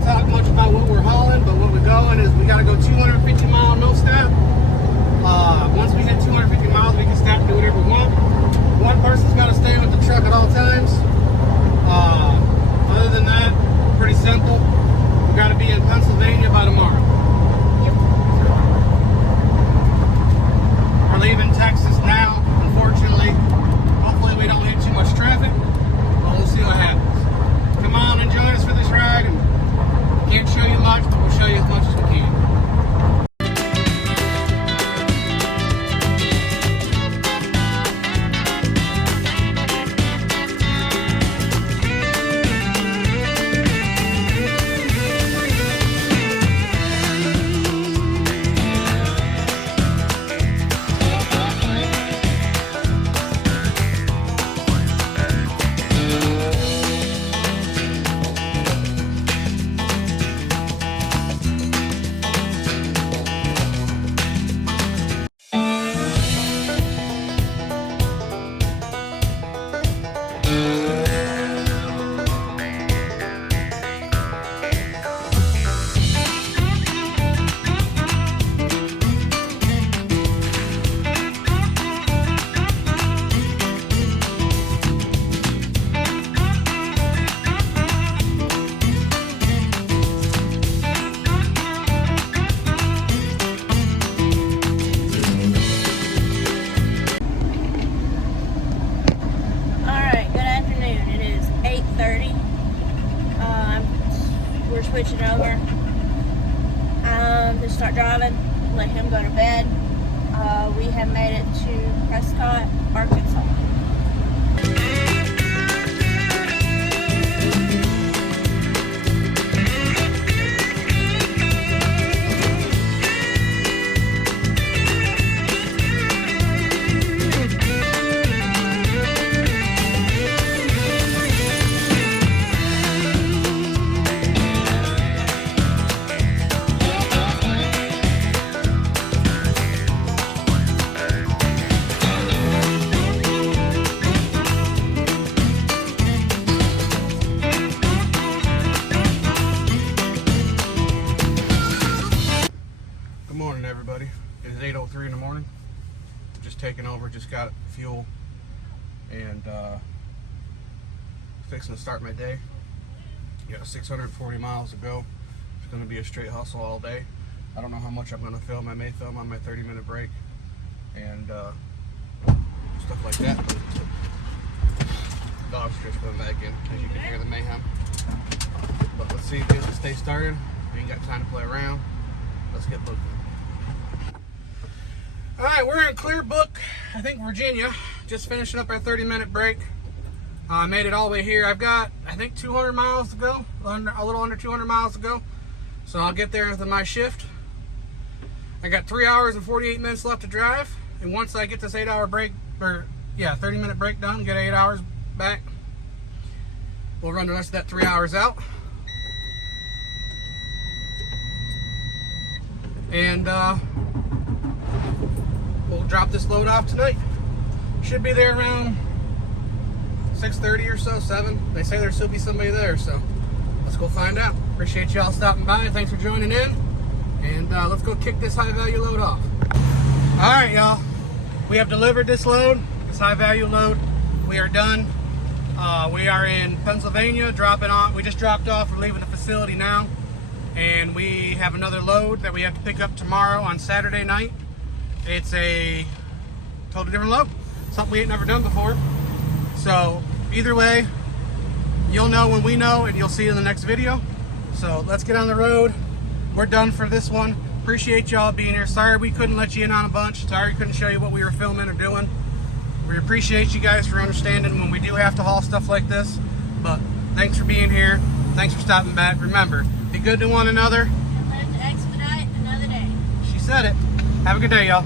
to talk much about what we're hauling, but what we're going is we got to go 250 mile no stop. Once we hit 250 miles, we can stop and do whatever we want. One person's got to stay with the truck at all times. Other than that, pretty simple. We got to be in Pennsylvania by tomorrow. We're leaving Texas now, unfortunately. Hopefully we don't hit too much traffic, but we'll see what happens. Come on and join us for this ride. And can't show you much, but we'll show you as much as we can. Switching over to start driving, let him go to bed. We have made it to Prescott, Arkansas. Everybody, it is 8:03 in the morning. Just taking over, just got fuel, and fixing to start my day. Got 640 miles to go. It's going to be a straight hustle all day. I don't know how much I'm going to film. I may film on my 30-minute break and stuff like that. Dog's just going back in, as you can hear the mayhem. But let's see if we can stay started. We ain't got time to play around. Let's get booked in. Alright, we're in Clearbrook, I think Virginia. Just finishing up our 30-minute break. I made it all the way here. I've got, I think, 200 miles to go. A little under 200 miles to go. So I'll get there after my shift. I got 3 hours and 48 minutes left to drive. And once I get this 8-hour break, or yeah, 30-minute break done, get 8 hours back, we'll run the rest of that 3 hours out. And we'll drop this load off tonight. Should be there around 6:30 or so, 7. They say there'll still be somebody there, so let's go find out. Appreciate y'all stopping by. Thanks for joining in. And let's go kick this high-value load off. All right, y'all. We have delivered this load, this high-value load. We are done. We are in Pennsylvania, dropping off. We just dropped off. We're leaving the facility now. And we have another load that we have to pick up tomorrow on Saturday night. It's a totally different load, something we ain't never done before. So either way, you'll know when we know, and you'll see it in the next video. So let's get on the road. We're done for this one. Appreciate y'all being here. Sorry we couldn't let you in on a bunch. Sorry we couldn't show you what we were filming or doing. We appreciate you guys for understanding when we do have to haul stuff like this. But thanks for being here. Thanks for stopping back. Remember, be good to one another. And live to expedite another day. She said it. Have a good day, y'all.